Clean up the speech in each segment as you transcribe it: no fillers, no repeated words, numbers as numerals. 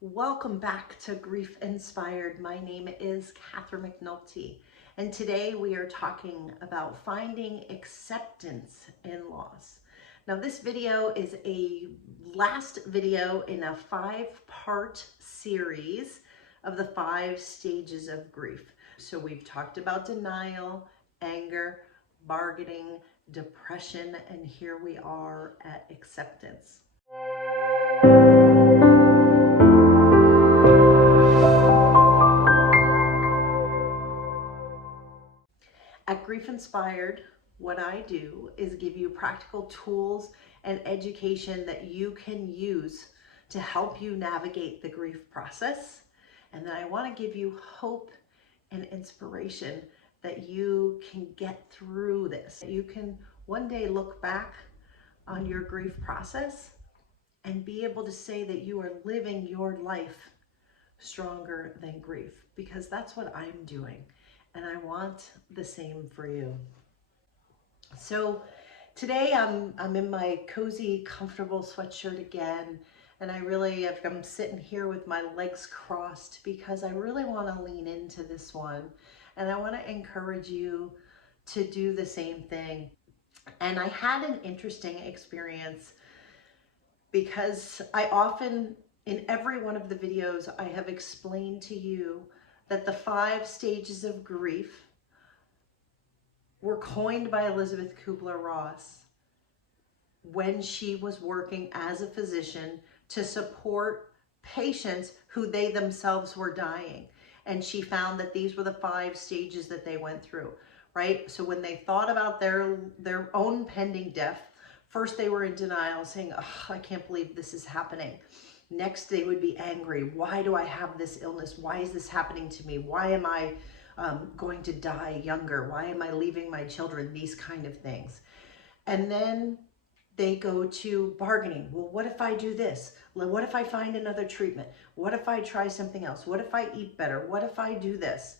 Welcome back to Grief Inspired. My name is McNulty, and today we are talking about finding acceptance in loss. Now, this video is a last video in a 5-part series of the 5 stages of grief. So we've talked about denial, anger, bargaining, depression, and here we are at acceptance. At GriefInspired, what I do is give you practical tools and education that you can use to help you navigate the grief process. And then I want to give you hope and inspiration that you can get through this. You can one day look back on your grief process and be able to say that you are living your life stronger than grief, because that's what I'm doing. And I want the same for you. So today I'm in my cozy, comfortable sweatshirt again. And I'm sitting here with my legs crossed because I really want to lean into this one. And I want to encourage you to do the same thing. And I had an interesting experience because in every one of the videos, I have explained to you that the 5 stages of grief were coined by Elizabeth Kubler-Ross when she was working as a physician to support patients who they themselves were dying. And she found that these were the 5 stages that they went through, right? So when they thought about their own pending death, first they were in denial, saying, "Oh, I can't believe this is happening." Next, they would be angry. Why do I have this illness? Why is this happening to me? Why am I going to die younger? Why am I leaving my children? These kind of things. And then they go to bargaining. Well, what if I do this? What if I find another treatment? What if I try something else? What if I eat better? What if I do this?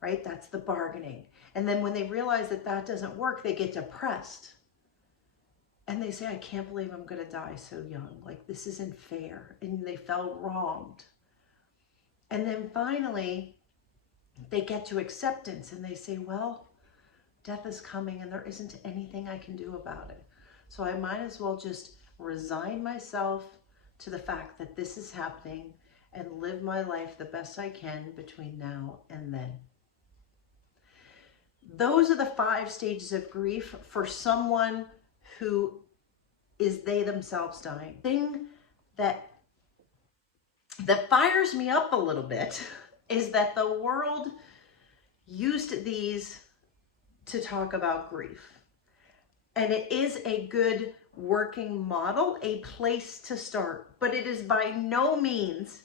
Right? That's the bargaining. And then when they realize that that doesn't work, they get depressed. And they say, "I can't believe I'm going to die so young. Like, this isn't fair." And they felt wronged. And then finally, they get to acceptance and they say, "Well, death is coming and there isn't anything I can do about it. So I might as well just resign myself to the fact that this is happening and live my life the best I can between now and then." Those are the 5 stages of grief for someone who is they themselves dying. Thing that fires me up a little bit is that the world used these to talk about grief. And it is a good working model, a place to start, but it is by no means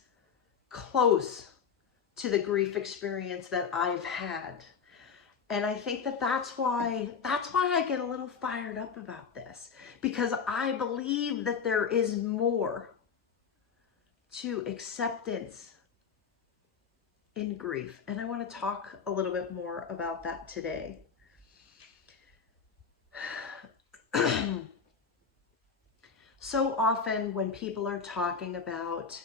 close to the grief experience that I've had. And I think that that's why I get a little fired up about this, because I believe that there is more to acceptance in grief. And I want to talk a little bit more about that today. So often when people are talking about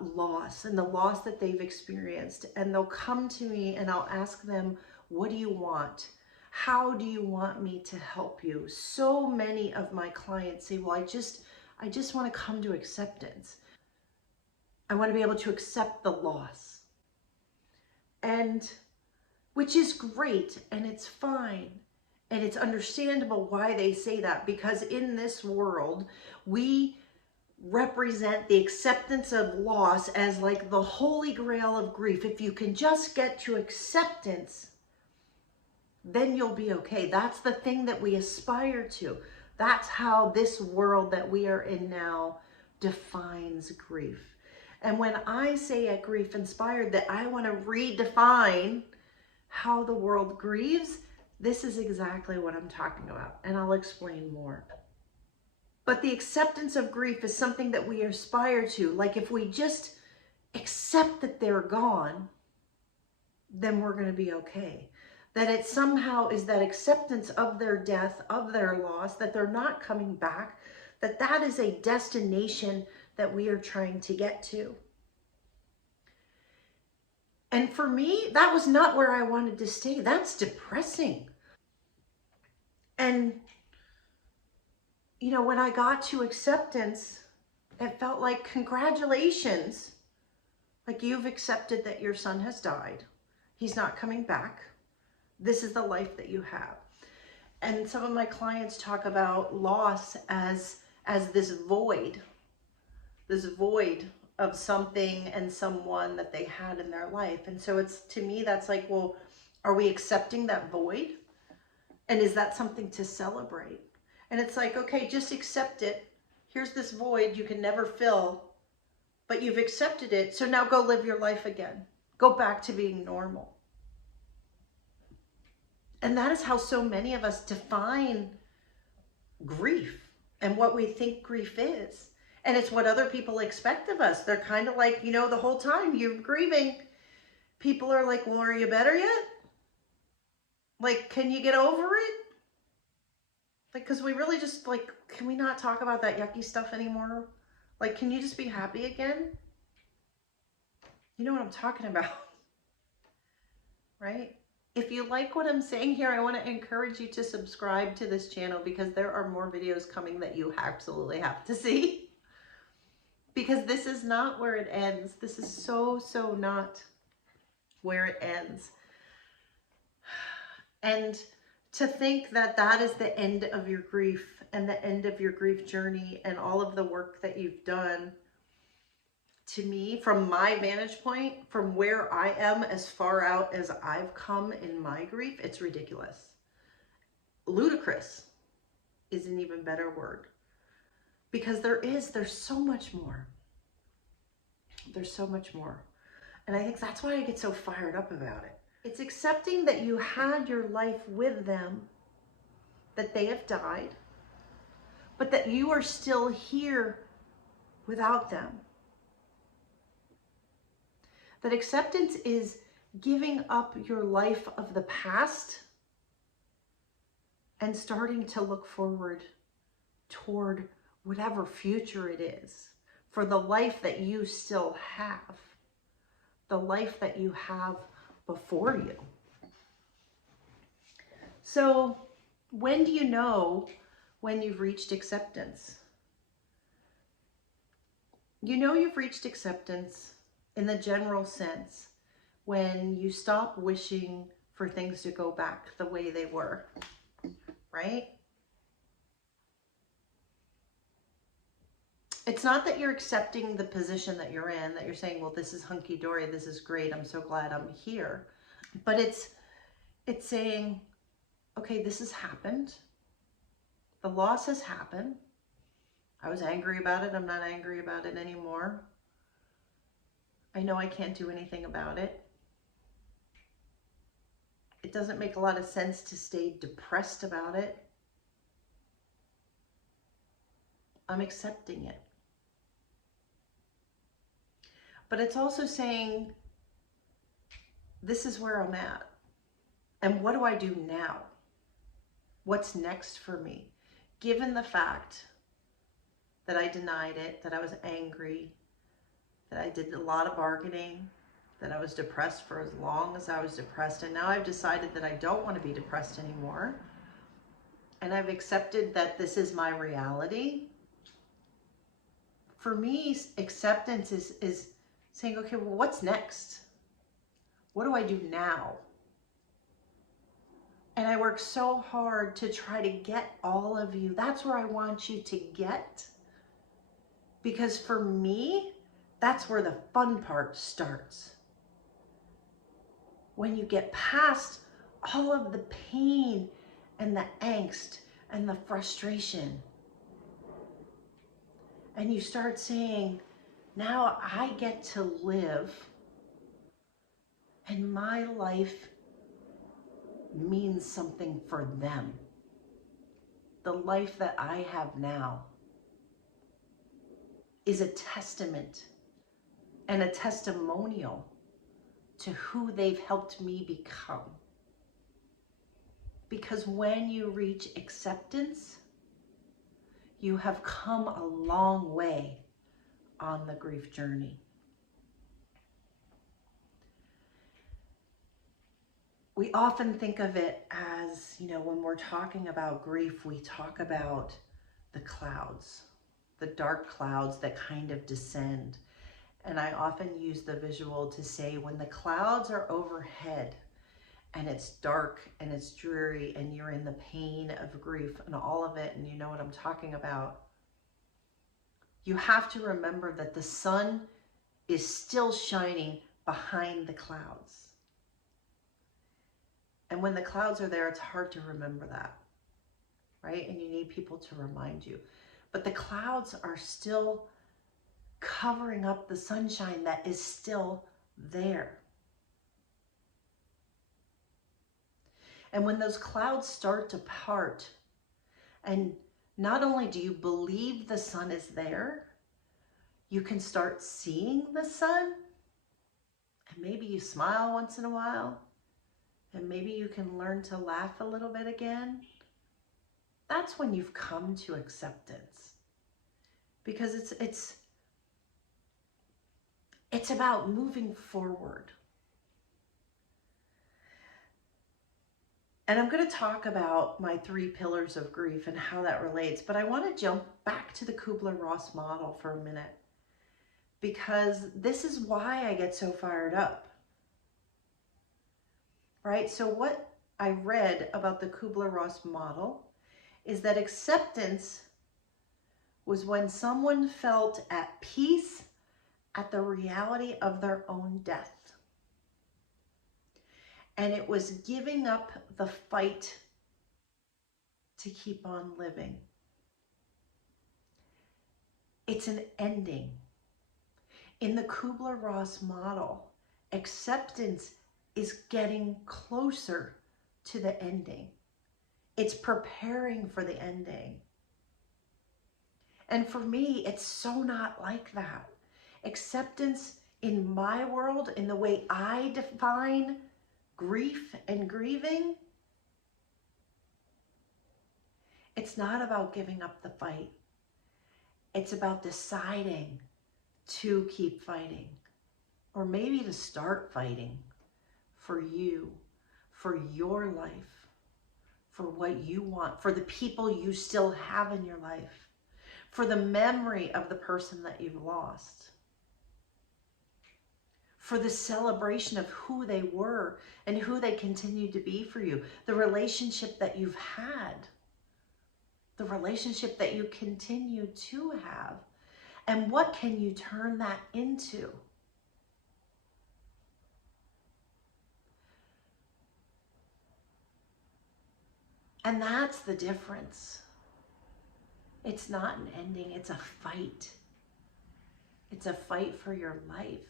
loss and the loss that they've experienced, and they'll come to me and I'll ask them, "What do you want? How do you want me to help you?" So many of my clients say, "Well, I just want to come to acceptance. I want to be able to accept the loss." And which is great, and it's fine. And it's understandable why they say that, because in this world, we represent the acceptance of loss as like the holy grail of grief. If you can just get to acceptance, then you'll be okay. That's the thing that we aspire to. That's how this world that we are in now defines grief. And when I say at Grief Inspired that I want to redefine how the world grieves, this is exactly what I'm talking about, and I'll explain more. But the acceptance of grief is something that we aspire to. Like, if we just accept that they're gone, then we're going to be okay. That it somehow is that acceptance of their death, of their loss, that they're not coming back, that is a destination that we are trying to get to. And for me, that was not where I wanted to stay. That's depressing. And, you know, when I got to acceptance, it felt like, congratulations. Like, you've accepted that your son has died. He's not coming back. This is the life that you have. And some of my clients talk about loss as this void of something and someone that they had in their life. And so it's, to me, that's like, well, are we accepting that void? And is that something to celebrate? And it's like, okay, just accept it. Here's this void you can never fill, but you've accepted it. So now go live your life again. Go back to being normal. And that is how so many of us define grief and what we think grief is. And it's what other people expect of us. They're kind of like, you know, the whole time you're grieving, people are like, well, are you better yet? Like, can you get over it? Like, because we really just, like, can we not talk about that yucky stuff anymore? Like, can you just be happy again? You know what I'm talking about, right? If you like what I'm saying here, I want to encourage you to subscribe to this channel, because there are more videos coming that you absolutely have to see. Because this is not where it ends. This is so not where it ends. And to think that that is the end of your grief and the end of your grief journey and all of the work that you've done, to me, from my vantage point, from where I am, as far out as I've come in my grief, it's ridiculous. Ludicrous is an even better word. Because there's so much more. There's so much more. And I think that's why I get so fired up about it. It's accepting that you had your life with them, that they have died, but that you are still here without them. That acceptance is giving up your life of the past and starting to look forward toward whatever future it is, for the life that you still have, the life that you have before you. So when do you know when you've reached acceptance? You know you've reached acceptance in the general sense when you stop wishing for things to go back the way they were, right? It's not that you're accepting the position that you're in, that you're saying, well, this is hunky-dory, this is great, I'm so glad I'm here. But it's saying, okay, this has happened. The loss has happened. I was angry about it. I'm not angry about it anymore. I know I can't do anything about it. It doesn't make a lot of sense to stay depressed about it. I'm accepting it. But it's also saying, this is where I'm at. And what do I do now? What's next for me? Given the fact that I denied it, that I was angry, that I did a lot of bargaining, that I was depressed for as long as I was depressed, and now I've decided that I don't want to be depressed anymore, and I've accepted that this is my reality. For me, acceptance is saying, okay, well, what's next? What do I do now? And I work so hard to try to get all of you. That's where I want you to get. Because for me, that's where the fun part starts. When you get past all of the pain and the angst and the frustration, and you start saying, now I get to live, and my life means something for them. The life that I have now is a testament and a testimonial to who they've helped me become. Because when you reach acceptance, you have come a long way on the grief journey. We often think of it as, when we're talking about grief, we talk about the clouds, the dark clouds that kind of descend. And I often use the visual to say when the clouds are overhead and it's dark and it's dreary and you're in the pain of grief and all of it, and you know what I'm talking about, you have to remember that the sun is still shining behind the clouds. And when the clouds are there, it's hard to remember that, right? And you need people to remind you. But the clouds are still covering up the sunshine that is still there. And when those clouds start to part, and not only do you believe the sun is there, you can start seeing the sun, and maybe you smile once in a while, and maybe you can learn to laugh a little bit again. That's when you've come to acceptance. Because it's about moving forward. And I'm going to talk about my 3 pillars of grief and how that relates, but I want to jump back to the Kubler-Ross model for a minute, because this is why I get so fired up. Right? So what I read about the Kubler-Ross model is that acceptance was when someone felt at peace at the reality of their own death. And it was giving up the fight to keep on living. It's an ending. In the Kubler-Ross model, acceptance is getting closer to the ending. It's preparing for the ending. And for me, it's so not like that. Acceptance in my world, in the way I define grief and grieving, it's not about giving up the fight. It's about deciding to keep fighting, or maybe to start fighting for you, for your life, for what you want, for the people you still have in your life, for the memory of the person that you've lost, for the celebration of who they were and who they continue to be for you, the relationship that you've had, the relationship that you continue to have, and what can you turn that into? And that's the difference. It's not an ending, it's a fight. It's a fight for your life.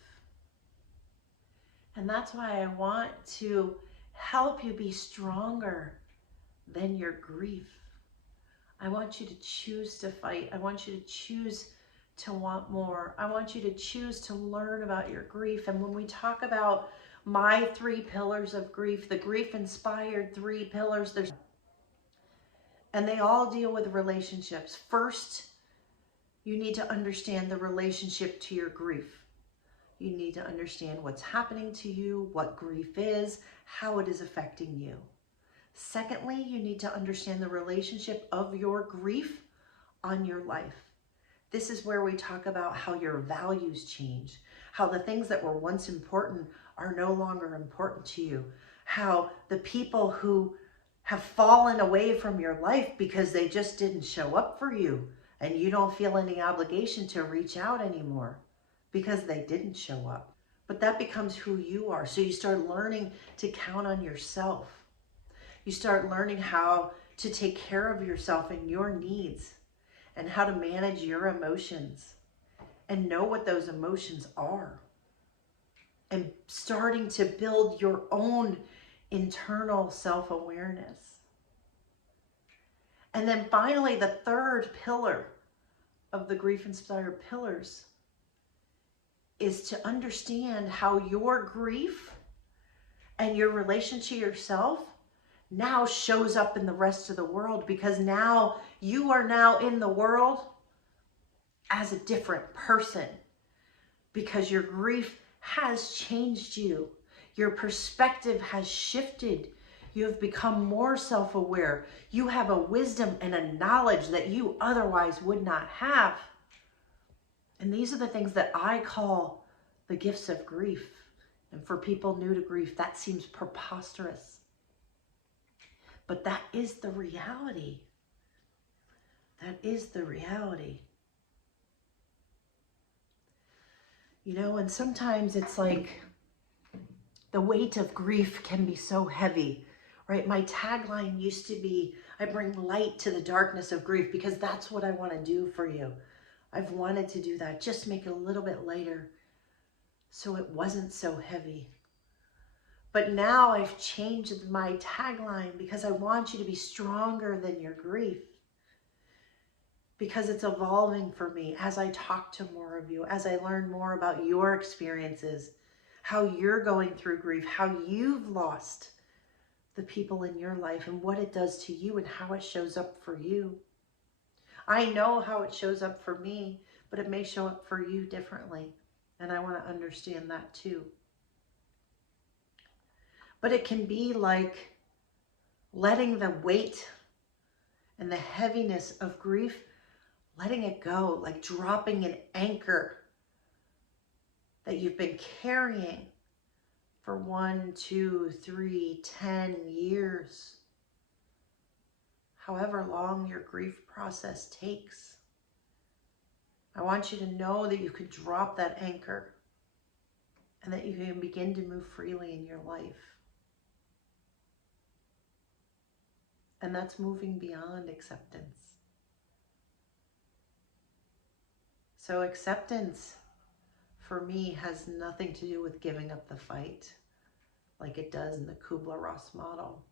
And that's why I want to help you be stronger than your grief. I want you to choose to fight. I want you to choose to want more. I want you to choose to learn about your grief. And when we talk about my 3 pillars of grief, the GriefInspired 3 pillars, and they all deal with relationships. First, you need to understand the relationship to your grief. You need to understand what's happening to you, what grief is, how it is affecting you. Secondly, you need to understand the relationship of your grief on your life. This is where we talk about how your values change, how the things that were once important are no longer important to you, how the people who have fallen away from your life because they just didn't show up for you and you don't feel any obligation to reach out anymore because they didn't show up. But that becomes who you are. So you start learning to count on yourself. You start learning how to take care of yourself and your needs and how to manage your emotions and know what those emotions are. And starting to build your own internal self-awareness. And then finally, the 3rd pillar of the GriefInspired pillars is to understand how your grief and your relation to yourself now shows up in the rest of the world, because now you are now in the world as a different person because your grief has changed you. Your perspective has shifted. You have become more self-aware. You have a wisdom and a knowledge that you otherwise would not have. And these are the things that I call the gifts of grief. And for people new to grief, that seems preposterous. But that is the reality. That is the reality. You know, and sometimes it's like the weight of grief can be so heavy, right? My tagline used to be, I bring light to the darkness of grief, because that's what I want to do for you. I've wanted to do that, just make it a little bit lighter so it wasn't so heavy. But now I've changed my tagline because I want you to be stronger than your grief. Because it's evolving for me as I talk to more of you, as I learn more about your experiences, how you're going through grief, how you've lost the people in your life and what it does to you and how it shows up for you. I know how it shows up for me, but it may show up for you differently. And I want to understand that too. But it can be like letting the weight and the heaviness of grief, letting it go, like dropping an anchor that you've been carrying for 1, 2, 3, 10 years. However long your grief process takes. I want you to know that you can drop that anchor and that you can begin to move freely in your life. And that's moving beyond acceptance. So acceptance for me has nothing to do with giving up the fight like it does in the Kubler-Ross model.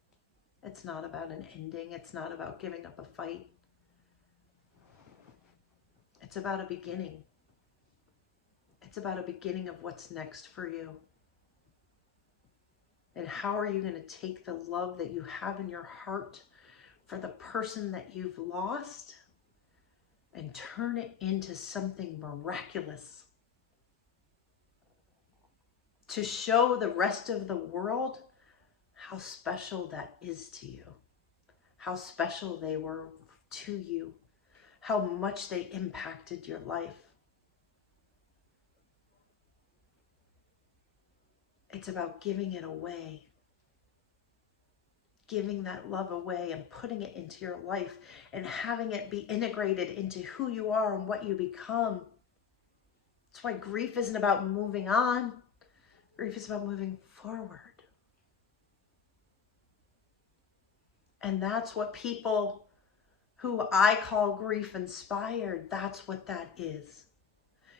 It's not about an ending. It's not about giving up a fight. It's about a beginning. It's about a beginning of what's next for you. And how are you going to take the love that you have in your heart for the person that you've lost and turn it into something miraculous to show the rest of the world how special that is to you, how special they were to you, how much they impacted your life. It's about giving it away, giving that love away and putting it into your life and having it be integrated into who you are and what you become. That's why grief isn't about moving on. Grief is about moving forward. And that's what people who I call grief inspired, that's what that is.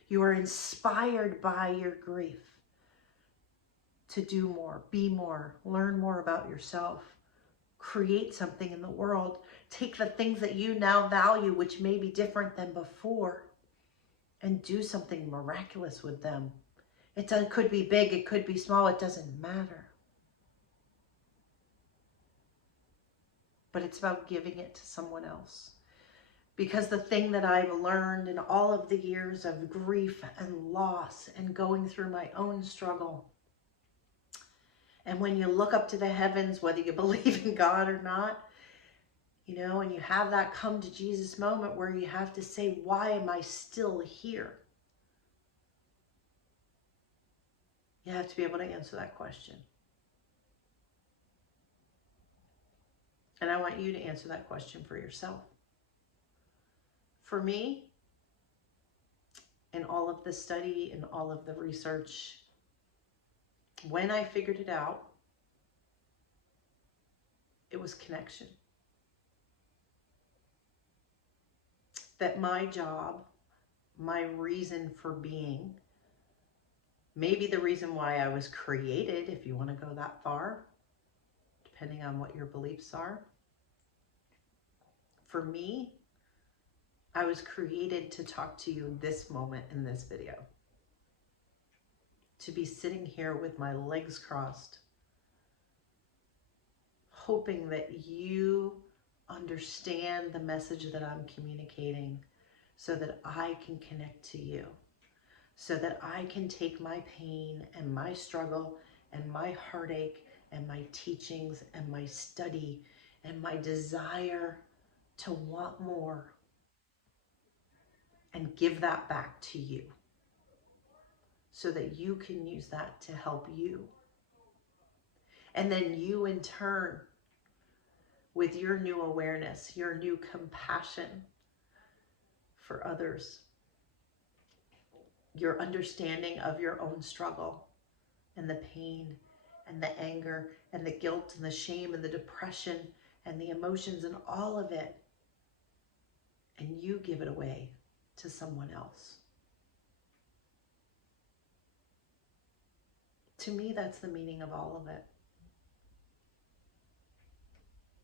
You are inspired by your grief to do more, be more, learn more about yourself, create something in the world, take the things that you now value, which may be different than before, and do something miraculous with them. It could be big, it could be small, it doesn't matter. But it's about giving it to someone else. Because the thing that I've learned in all of the years of grief and loss and going through my own struggle, and when you look up to the heavens, whether you believe in God or not, you know, and you have that come to Jesus moment where you have to say, why am I still here? You have to be able to answer that question. And I want you to answer that question for yourself. For me, in all of the study and all of the research, when I figured it out, it was connection. That my job, my reason for being, maybe the reason why I was created, if you want to go that far, depending on what your beliefs are. For me, I was created to talk to you this moment in this video. To be sitting here with my legs crossed, hoping that you understand the message that I'm communicating, so that I can connect to you, so that I can take my pain and my struggle and my heartache and my teachings and my study and my desire to want more and give that back to you, so that you can use that to help you. And then you in turn, with your new awareness, your new compassion for others, your understanding of your own struggle and the pain and the anger and the guilt and the shame and the depression and the emotions and all of it, and you give it away to someone else. To me, that's the meaning of all of it.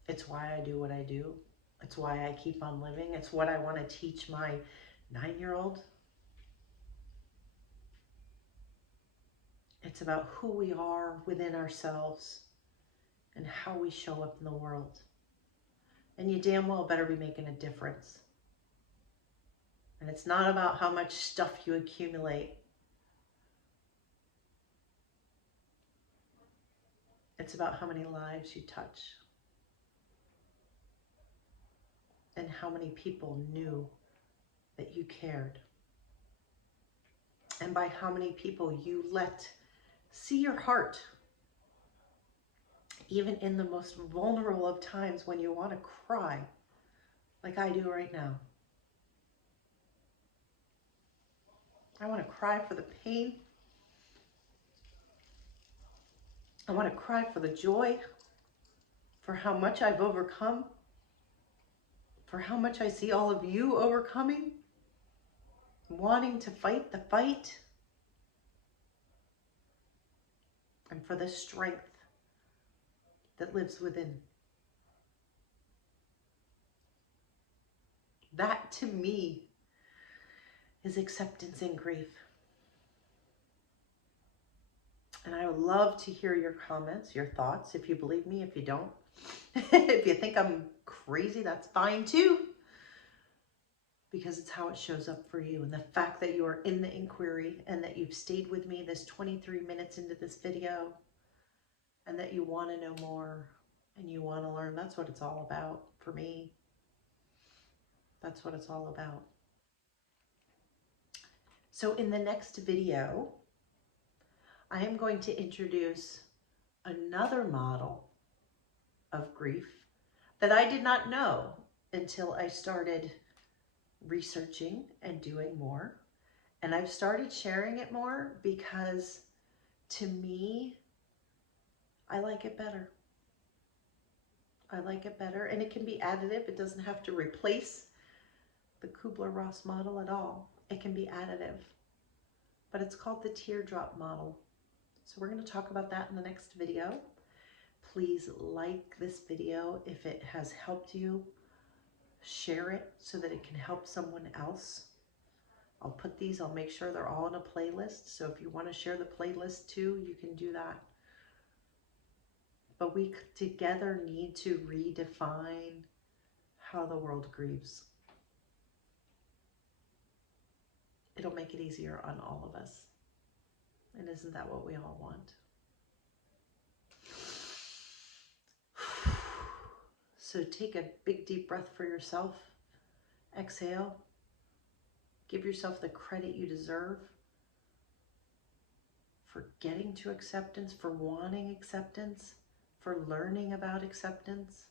It's why I do what I do. It's why I keep on living. It's what I want to teach my 9-year-old. It's about who we are within ourselves and how we show up in the world. And you damn well better be making a difference. And it's not about how much stuff you accumulate. It's about how many lives you touch. And how many people knew that you cared. And by how many people you let see your heart, even in the most vulnerable of times when you want to cry, like I do right now. I want to cry for the pain. I want to cry for the joy, for how much I've overcome, for how much I see all of you overcoming, wanting to fight the fight, and for the strength that lives within. That to me is acceptance in grief. And I would love to hear your comments, your thoughts, if you believe me, if you don't. If you think I'm crazy, that's fine too. Because it's how it shows up for you. And the fact that you are in the inquiry and that you've stayed with me this 23 minutes into this video and that you want to know more and you want to learn, that's what it's all about for me. That's what it's all about. So in the next video, I am going to introduce another model of grief that I did not know until I started researching and doing more. And I've started sharing it more because to me, I like it better. I like it better, and it can be additive. It doesn't have to replace the Kubler-Ross model at all. It can be additive, but it's called the teardrop model. So we're going to talk about that in the next video. Please like this video if it has helped you. Share it so that it can help someone else. I'll put these, I'll make sure they're all in a playlist. So if you want to share the playlist too, you can do that. But we together need to redefine how the world grieves. It'll make it easier on all of us. And isn't that what we all want? So take a big deep breath for yourself. Exhale. Give yourself the credit you deserve for getting to acceptance, for wanting acceptance, for learning about acceptance,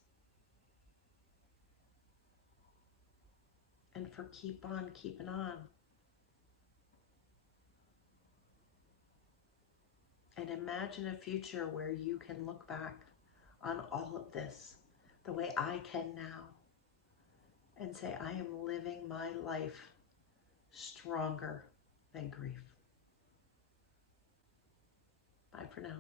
and for keep on keeping on. And imagine a future where you can look back on all of this the way I can now and say, I am living my life stronger than grief. Bye for now.